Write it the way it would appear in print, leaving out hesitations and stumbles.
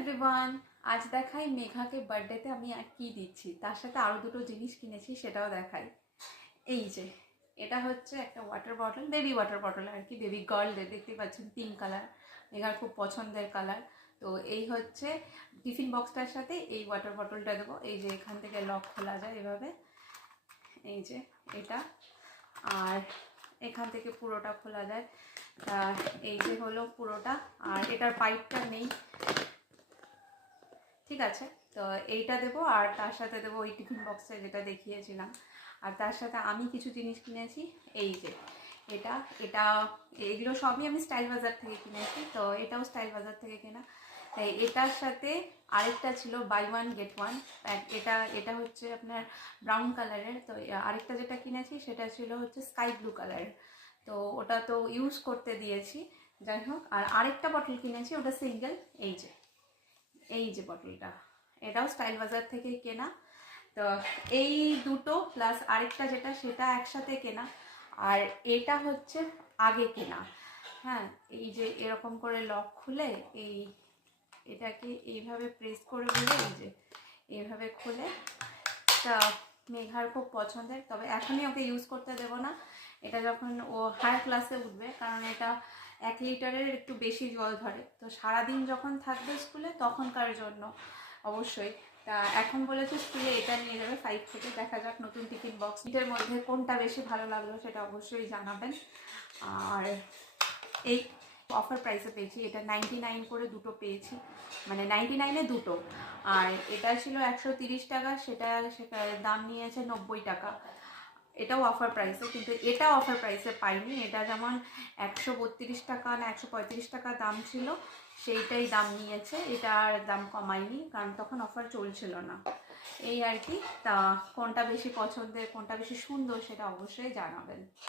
Everyone, আজ দেখাই মেঘাকে বার্থডেতে আমি কি দিচ্ছি, তার সাথে আরও দুটো জিনিস কিনেছি সেটাও দেখাই। এই যে এটা হচ্ছে একটা water bottle, baby water bottle আর কি, বেবি গার্লদের, দেখতে পাচ্ছেন পিঙ্ক কালার, মেঘার খুব পছন্দের কালার। তো এই হচ্ছে টিফিন বক্সটার সাথে এই ওয়াটার বটলটা দেবো। এই যে এখান থেকে লক খোলা যায় এভাবে, এই যে এটা, আর এখান থেকে পুরোটা খোলা যায়। এই যে হলো পুরোটা, আর এটার পাইপটা নেই, ঠিক আছে। তো এইটা দেবো, আর তার সাথে দেবো ওই টিফিন বক্সে যেটা দেখিয়েছিলাম। আর তার সাথে আমি কিছু জিনিস কিনেছি, এই যে এটা এটা এগুলো সবই আমি স্টাইল বাজার থেকে কিনেছি, তো এটাও স্টাইল বাজার থেকে কেনা। তাই এটার সাথে আরেকটা ছিল বাই ওয়ান গেট ওয়ান। এটা এটা হচ্ছে আপনার ব্রাউন কালারের, তো আরেকটা যেটা কিনেছি সেটা ছিল হচ্ছে স্কাই ব্লু কালারের, তো ওটা তো ইউজ করতে দিয়েছি। যাই হোক, আর আরেকটা বটল কিনেছি, ওটা সিঙ্গেল। এই যে বটলটা, এটাও স্টাইল বাজার থেকে কেনা। তো এই দুটো প্লাস আরেকটা যেটা, সেটা একসাথে কেনা। আর এটা হচ্ছে আগে কেনা। হ্যাঁ, এই যে এরকম করে লক খুলে এটাকে এইভাবে প্রেস করে বলে, এই যে এইভাবে খুলে, তা মেঘার খুব পছন্দের, তবে এখনই ওকে ইউজ করতে দেবো না, এটা যখন ও হায়ার ক্লাসে উঠবে, কারণ এটা 1 লিটারের একটু বেশি জল ধরে, তো সারাদিন যখন থাকবে স্কুলে তখনকার জন্য অবশ্যই। তা এখন বলেছে স্কুলে এটা নিয়ে যাবে 5 থেকে, দেখা যাক নতুন টিফিন বক্স এটার মধ্যে কোনটা বেশি ভালো লাগলো সেটা অবশ্যই জানাবেন। আর এই অফার প্রাইসে পেয়েছি, এটা 99 করে দুটো পেয়েছি, মানে 99-এ দুটো। আর এটা ছিল 130 টাকা, সেটা দাম নিয়েছে 90 টাকা। এটাও অফার প্রাইসে, কিন্তু এটা অফার প্রাইসে পাইনি। এটা যেমন 132 টাকা না 135 টাকা দাম ছিল, সেইটাই দাম নিয়েছে, এটার দাম কমায়নি, কারণ তখন অফার চলছিল না। এই আর কি। তা কোনটা বেশি পছন্দের, কোনটা বেশি সুন্দর সেটা অবশ্যই জানাবেন।